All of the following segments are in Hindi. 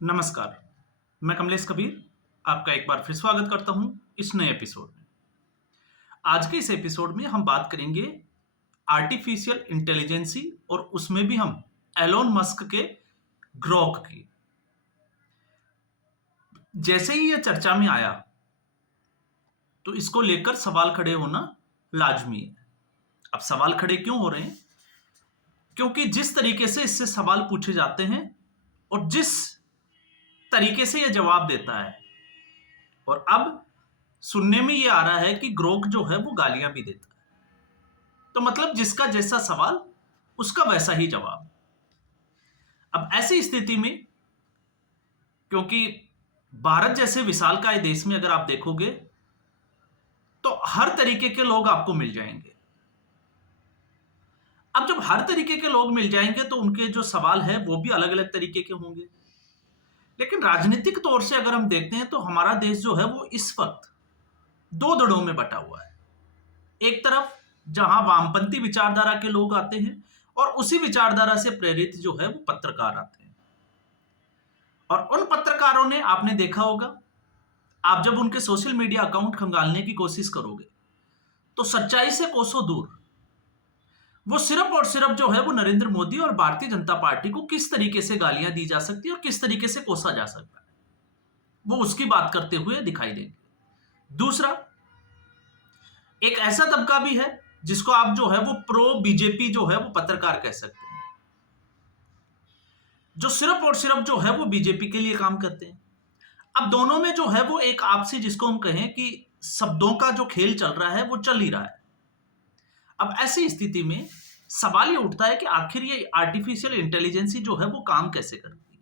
नमस्कार, मैं कमलेश कबीर आपका एक बार फिर स्वागत करता हूं इस नए एपिसोड में। आज के इस एपिसोड में हम बात करेंगे आर्टिफिशियल इंटेलिजेंसी और उसमें भी हम एलोन मस्क के ग्रोक की। जैसे ही ये चर्चा में आया तो इसको लेकर सवाल खड़े होना लाजमी है। अब सवाल खड़े क्यों हो रहे हैं? क्योंकि जिस तरीके से इससे सवाल पूछे जाते हैं और जिस तरीके से ये जवाब देता है, और अब सुनने में ये आ रहा है कि ग्रोक जो है वो गालियां भी देता है। तो मतलब जिसका जैसा सवाल उसका वैसा ही जवाब। अब ऐसी स्थिति में, क्योंकि भारत जैसे विशालकाय देश में अगर आप देखोगे तो हर तरीके के लोग आपको मिल जाएंगे। अब जब हर तरीके के लोग मिल जाएंगे तो उनके जो सवाल है वो भी अलग अलग तरीके के होंगे। लेकिन राजनीतिक तौर से अगर हम देखते हैं तो हमारा देश जो है वो इस वक्त दो धड़ों में बटा हुआ है। एक तरफ जहां वामपंथी विचारधारा के लोग आते हैं और उसी विचारधारा से प्रेरित जो है वो पत्रकार आते हैं। और उन पत्रकारों ने, आपने देखा होगा, आप जब उनके सोशल मीडिया अकाउंट खंगालने की कोशिश करोगे तो सच्चाई से कोसों दूर वो सिर्फ और सिर्फ जो है वो नरेंद्र मोदी और भारतीय जनता पार्टी को किस तरीके से गालियां दी जा सकती है और किस तरीके से कोसा जा सकता है, वो उसकी बात करते हुए दिखाई देंगे। दूसरा, एक ऐसा तबका भी है जिसको आप जो है वो प्रो बीजेपी जो है वो पत्रकार कह सकते हैं, जो सिर्फ और सिर्फ जो है वो बीजेपी के लिए काम करते हैं। अब दोनों में जो है वो एक आपसी, जिसको हम कहें कि शब्दों का जो खेल चल रहा है वो चल ही रहा है। अब ऐसी स्थिति में सवाल ये उठता है कि आखिर ये आर्टिफिशियल इंटेलिजेंसी जो है वो काम कैसे करती है।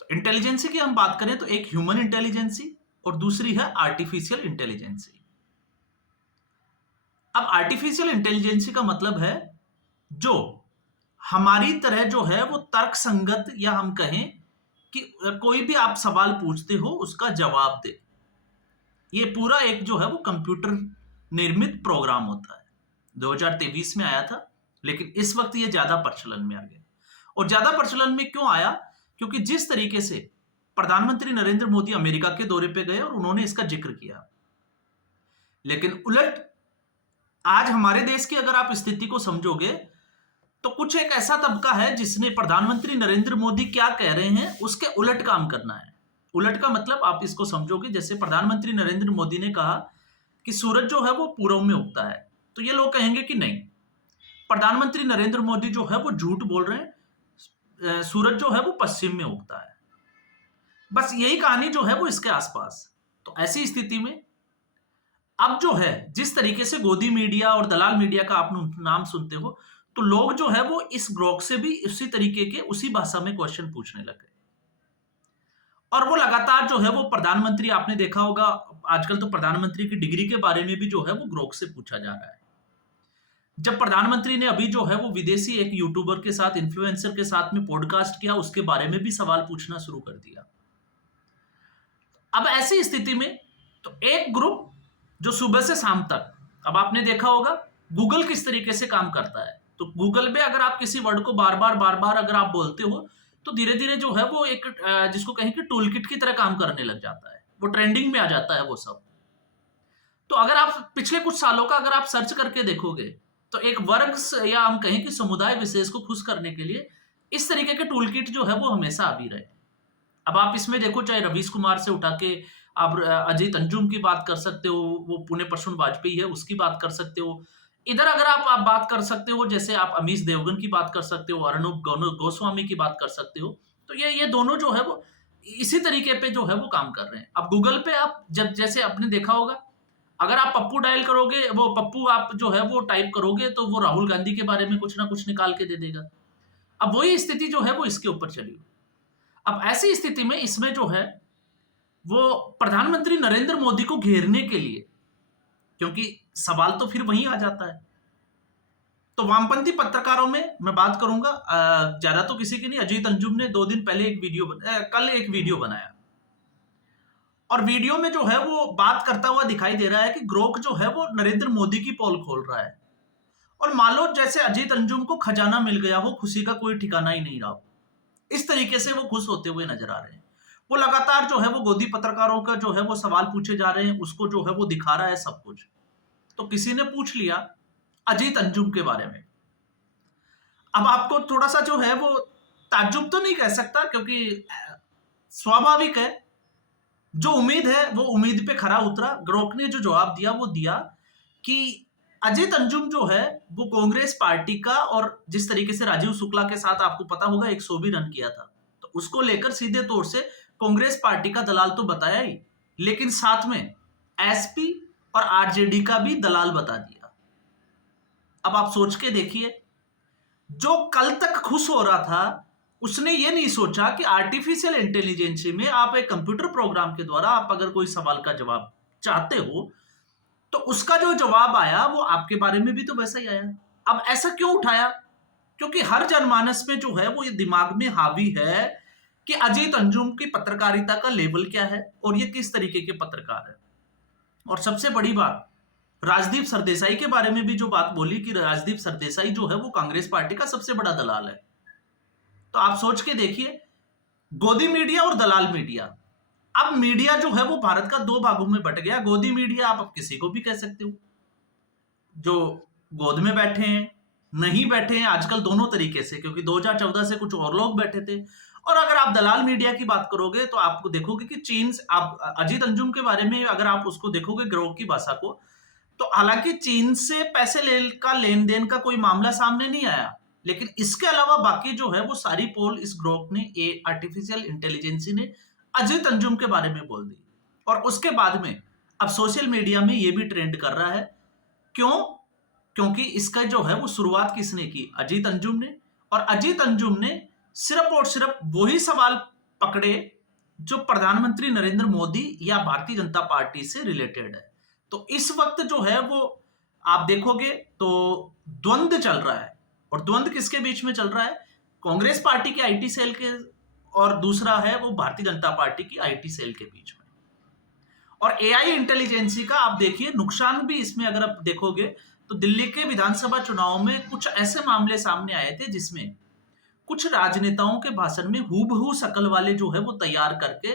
तो इंटेलिजेंसी की हम बात करें तो एक ह्यूमन इंटेलिजेंसी और दूसरी है आर्टिफिशियल इंटेलिजेंसी। अब आर्टिफिशियल इंटेलिजेंसी का मतलब है जो हमारी तरह जो है वो तर्क संगत, या हम कहें कि कोई भी आप सवाल पूछते हो उसका जवाब दे। ये पूरा एक जो है वो कंप्यूटर निर्मित प्रोग्राम होता है। 2023 में आया था, लेकिन इस वक्त ये ज्यादा प्रचलन में आ गया। और ज्यादा प्रचलन में क्यों आया? क्योंकि जिस तरीके से प्रधानमंत्री नरेंद्र मोदी अमेरिका के दौरे पे गए और उन्होंने इसका जिक्र किया, लेकिन उलट आज हमारे देश की अगर आप स्थिति को समझोगे तो कुछ एक ऐसा तबका है जिसने प्रधानमंत्री नरेंद्र मोदी क्या कह रहे हैं उसके उलट काम करना है। उलट का मतलब आप इसको समझोगे, जैसे प्रधानमंत्री नरेंद्र मोदी ने कहा कि सूरज जो है वो पूर्व में उगता है, तो ये लोग कहेंगे कि नहीं, प्रधानमंत्री नरेंद्र मोदी जो है वो झूठ बोल रहे हैं, सूरज जो है वो पश्चिम में उगता है। बस यही कहानी जो है वो इसके आसपास। तो ऐसी स्थिति में अब जो है, जिस तरीके से गोदी मीडिया और दलाल मीडिया का आप नाम सुनते हो, तो लोग जो है वो इस ग्रोक से भी उसी तरीके के, उसी भाषा में क्वेश्चन पूछने लगे। और वो लगातार जो है वो प्रधानमंत्री, आपने देखा होगा आजकल तो प्रधानमंत्री की डिग्री के बारे में भी जो है वो ग्रोक से पूछा जा रहा है। जब प्रधानमंत्री ने अभी जो है वो विदेशी एक यूट्यूबर के साथ, इन्फ्लुएंसर के साथ में पॉडकास्ट किया, उसके बारे में भी सवाल पूछना शुरू कर दिया। अब ऐसी स्थिति में तो एक ग्रुप जो सुबह से शाम तक, अब आपने देखा होगा गूगल किस तरीके से काम करता है, तो गूगल पे अगर आप किसी वर्ड को बार बार अगर आप बोलते हो तो धीरे धीरे जो है वो एक जिसको कहें कि टूल किट की तरह काम करने लग जाता है, वो ट्रेंडिंग में आ जाता है वो सब। तो अगर आप पिछले कुछ सालों का अगर आप सर्च करके देखोगे तो एक वर्ग या हम कहें कि समुदाय विशेष को खुश करने के लिए इस तरीके के टूल किट जो है वो हमेशा आ भी रहे। अब आप इसमें देखो, चाहे रवीश कुमार से उठा के आप अजीत अंजुम की बात कर सकते हो, वो पुणे प्रसून वाजपेयी है उसकी बात कर सकते हो। इधर अगर आप बात कर सकते हो, जैसे आप अमीश देवगन की बात कर सकते हो, अर्णब गोस्वामी की बात कर सकते हो। तो ये दोनों जो है वो इसी तरीके पे जो है वो काम कर रहे हैं। अब गूगल पे आप जब, जैसे आपने देखा होगा, अगर आप पप्पू डायल करोगे, वो पप्पू आप जो है वो टाइप करोगे तो वो राहुल गांधी के बारे में कुछ ना कुछ निकाल के दे देगा। अब वही स्थिति जो है वो इसके ऊपर चली। अब ऐसी स्थिति में इसमें जो है वो प्रधानमंत्री नरेंद्र मोदी को घेरने के लिए, क्योंकि सवाल तो फिर वहीं आ जाता है, तो वामपंथी पत्रकारों में मैं बात करूंगा, ज्यादा तो किसी की नहीं। अजीत अंजुम ने 2 दिन पहले कल एक वीडियो बनाया, और वीडियो में जो है वो बात करता हुआ दिखाई दे रहा है कि ग्रोक जो है वो नरेंद्र मोदी की पोल खोल रहा है, और मान लो जैसे अजीत अंजुम को खजाना मिल गया हो, खुशी का कोई ठिकाना ही नहीं रहा हो। इस तरीके से वो खुश होते हुए नजर आ रहे हैं। वो लगातार जो है वो गोदी पत्रकारों का जो है वो सवाल पूछे जा रहे हैं, उसको जो है वो दिखा रहा है सब कुछ। तो किसी ने पूछ लिया अजीत अंजुम के बारे में। अब आपको थोड़ा सा जो है वो ताज्जुब तो नहीं कह सकता, क्योंकि स्वाभाविक है, जो उम्मीद है वो उम्मीद पे खरा उतरा। ग्रोक ने जो जवाब दिया वो दिया कि अजीत अंजुम जो है वो कांग्रेस पार्टी का, और जिस तरीके से राजीव शुक्ला के साथ आपको पता होगा 100 भी रन किया था, तो उसको लेकर सीधे तौर से कांग्रेस पार्टी का दलाल तो बताया ही, लेकिन साथ में एसपी और आरजेडी का भी दलाल बता दिया। अब आप सोच के देखिए, जो कल तक खुश हो रहा था उसने ये नहीं सोचा कि आर्टिफिशियल इंटेलिजेंस में आप एक कंप्यूटर प्रोग्राम के द्वारा आप अगर कोई सवाल का जवाब चाहते हो तो उसका जो जवाब आया वो आपके बारे में भी तो वैसा ही आया। अब ऐसा क्यों उठाया? क्योंकि हर जनमानस में जो है वो ये दिमाग में हावी है कि अजीत अंजुम की पत्रकारिता का लेवल क्या है और ये किस तरीके के पत्रकार है। और सबसे बड़ी बात, राजदीप सरदेसाई के बारे में भी जो बात बोली कि राजदीप सरदेसाई जो है वो कांग्रेस पार्टी का सबसे बड़ा दलाल है। तो आप सोच के देखिए, गोदी मीडिया और दलाल मीडिया। अब मीडिया जो है वो भारत का दो भागों में बट गया। गोदी मीडिया आप अब किसी को भी कह सकते हो, जो गोद में बैठे हैं, नहीं बैठे हैं, आजकल दोनों तरीके से, क्योंकि 2014 से कुछ और लोग बैठे थे। और अगर आप दलाल मीडिया की बात करोगे तो आपको देखोगे कि चीन, आप अजीत अंजुम के बारे में अगर आप उसको देखोगे ग्रोह की भाषा को, तो हालांकि चीन से पैसे लेन देन का कोई मामला सामने नहीं आया, लेकिन इसके अलावा बाकी जो है वो सारी पोल इस ग्रोह ने, आर्टिफिशियल इंटेलिजेंस ने अजीत अंजुम के बारे में बोल दी। और उसके बाद में अब सोशल मीडिया में ये भी ट्रेंड कर रहा है। क्यों? क्योंकि इसका जो है वो शुरुआत किसने की? अजीत अंजुम ने। और अजीत अंजुम ने सिर्फ और सिर्फ वही सवाल पकड़े जो प्रधानमंत्री नरेंद्र मोदी या भारतीय जनता पार्टी से रिलेटेड है। तो इस वक्त जो है वो आप देखोगे तो द्वंद्व चल रहा है। और द्वंद्व किसके बीच में चल रहा है? कांग्रेस पार्टी के आईटी सेल के, और दूसरा है वो भारतीय जनता पार्टी की आईटी सेल के बीच में। और एआई इंटेलिजेंसी का आप देखिए नुकसान भी इसमें अगर आप देखोगे तो दिल्ली के विधानसभा चुनाव में कुछ ऐसे मामले सामने आए थे जिसमें कुछ राजनेताओं के भाषण में हूबहू शकल वाले जो है वो तैयार करके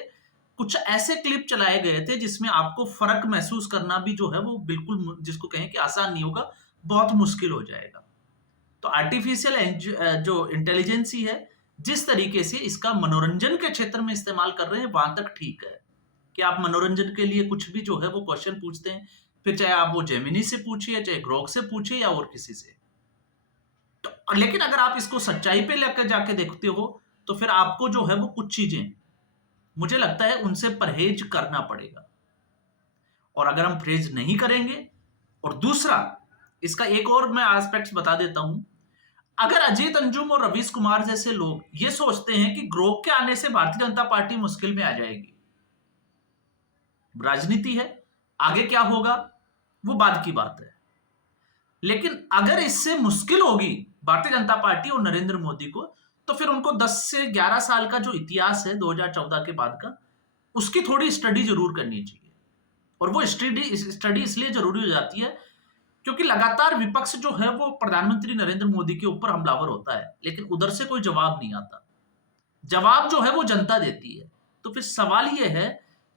कुछ ऐसे क्लिप चलाए गए थे जिसमें आपको फर्क महसूस करना भी जो है वो बिल्कुल, जिसको कहें कि आसान नहीं होगा, बहुत मुश्किल हो जाएगा। तो आर्टिफिशियल जो इंटेलिजेंसी है, जिस तरीके से इसका मनोरंजन के क्षेत्र में इस्तेमाल कर रहे हैं वहां तक ठीक है कि आप मनोरंजन के लिए कुछ भी जो है वो क्वेश्चन पूछते हैं, फिर चाहे आप वो जेमिनी से पूछिए, चाहे ग्रोक से पूछिए या और किसी से। तो लेकिन अगर आप इसको सच्चाई पे लेकर जाके देखते हो तो फिर आपको जो है वो कुछ चीजें, मुझे लगता है उनसे परहेज करना पड़ेगा। और अगर हम परहेज नहीं करेंगे, और दूसरा इसका एक और मैं एस्पेक्ट्स बता देता हूं, अगर अजीत अंजुम और रवीश कुमार जैसे लोग ये सोचते हैं कि ग्रोक के आने से भारतीय जनता पार्टी मुश्किल में आ जाएगी, राजनीति है, आगे क्या होगा वो बाद की बात है, लेकिन अगर इससे मुश्किल होगी भारतीय जनता पार्टी और नरेंद्र मोदी को, तो फिर उनको 10 से 11 साल का जो इतिहास है 2014 के बाद का, उसकी थोड़ी स्टडी जरूर करनी चाहिए। और वो स्टडी इसलिए जरूरी हो जाती है क्योंकि लगातार विपक्ष जो है वो प्रधानमंत्री नरेंद्र मोदी के ऊपर हमलावर होता है, लेकिन उधर से कोई जवाब नहीं आता। जवाब जो है वो जनता देती है। तो फिर सवाल ये है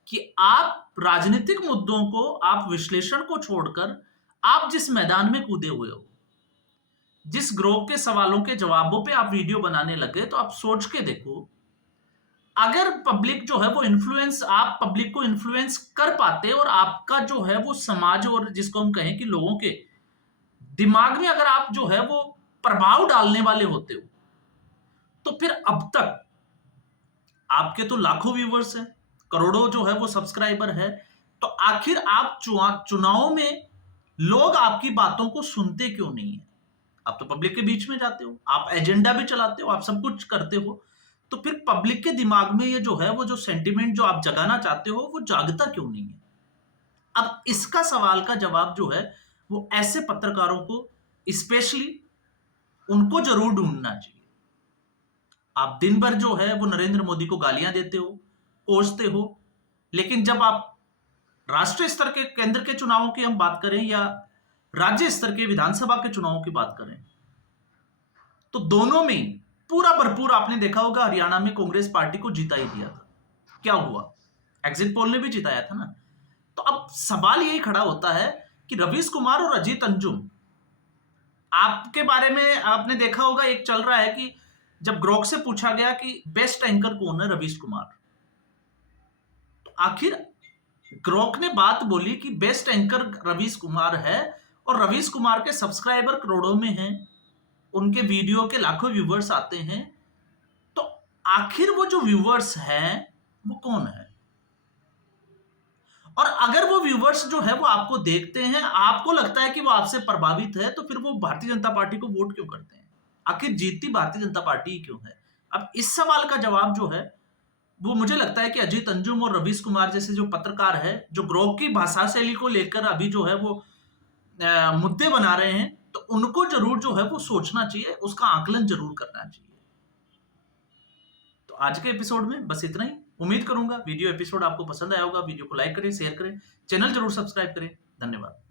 कि आप राजनीतिक मुद्दों को, आप विश्लेषण को छोड़कर आप जिस मैदान में कूदे हुए हो, जिस ग्रोह के सवालों के जवाबों पे आप वीडियो बनाने लगे, तो आप सोच के देखो, अगर पब्लिक जो है वो इन्फ्लुएंस, आप पब्लिक को इन्फ्लुएंस कर पाते और आपका जो है वो समाज, और जिसको हम कहें कि लोगों के दिमाग में अगर आप जो है वो प्रभाव डालने वाले होते हो, तो फिर अब तक आपके तो लाखों व्यूवर्स हैं, करोड़ों जो है वो सब्सक्राइबर है, तो आखिर आप चुनाव में लोग आपकी बातों को सुनते क्यों नहीं है? आप तो पब्लिक के बीच में जाते हो, आप एजेंडा भी चलाते हो, आप सब कुछ करते हो, तो फिर पब्लिक के दिमाग में ये जो है वो जो सेंटिमेंट जो आप जगाना चाहते हो वो जागता क्यों नहीं है? अब इसका सवाल का जवाब जो है वो ऐसे पत्रकारों को, स्पेशली उनको जरूर ढूंढना चाहिए। आप दिन भर जो है वो नरेंद्र मोदी को गालियां देते हो, कोसते हो, लेकिन जब आप राष्ट्रीय स्तर के, केंद्र के चुनावों की हम बात करें या राज्य स्तर के विधानसभा के चुनावों की बात करें, तो दोनों में पूरा भरपूर आपने देखा होगा हरियाणा में कांग्रेस पार्टी को जिता ही दिया था। क्या हुआ? एग्जिट पोल ने भी जिताया था ना। तो अब सवाल यही खड़ा होता है कि रवीश कुमार और अजीत अंजुम, आपके बारे में आपने देखा होगा, एक चल रहा है कि जब ग्रोक से पूछा गया कि बेस्ट एंकर कौन है, रवीश कुमार, तो आखिर ग्रोक ने बात बोली कि बेस्ट एंकर रवीश कुमार है, और रवीश कुमार के सब्सक्राइबर करोड़ों में हैं, उनके वीडियो के लाखों व्यूवर्स आते हैं। तो आखिर वो जो व्यूवर्स हैं वो कौन है? और अगर वो व्यूवर्स जो है वो आपको देखते हैं, आपको लगता है कि वो आपसे प्रभावित है, तो फिर वो भारतीय जनता पार्टी को वोट क्यों करते हैं? आखिर जीतती भारतीय जनता पार्टी ही क्यों है? अब इस सवाल का जवाब जो है वो मुझे लगता है कि अजीत अंजुम और रवीश कुमार जैसे जो पत्रकार है, जो ग्रोक की भाषा शैली को लेकर अभी जो है वो मुद्दे बना रहे हैं, तो उनको जरूर जो है वो सोचना चाहिए, उसका आकलन जरूर करना चाहिए। तो आज के एपिसोड में बस इतना ही। उम्मीद करूंगा वीडियो एपिसोड आपको पसंद आया होगा। वीडियो को लाइक करें, शेयर करें, चैनल जरूर सब्सक्राइब करें। धन्यवाद।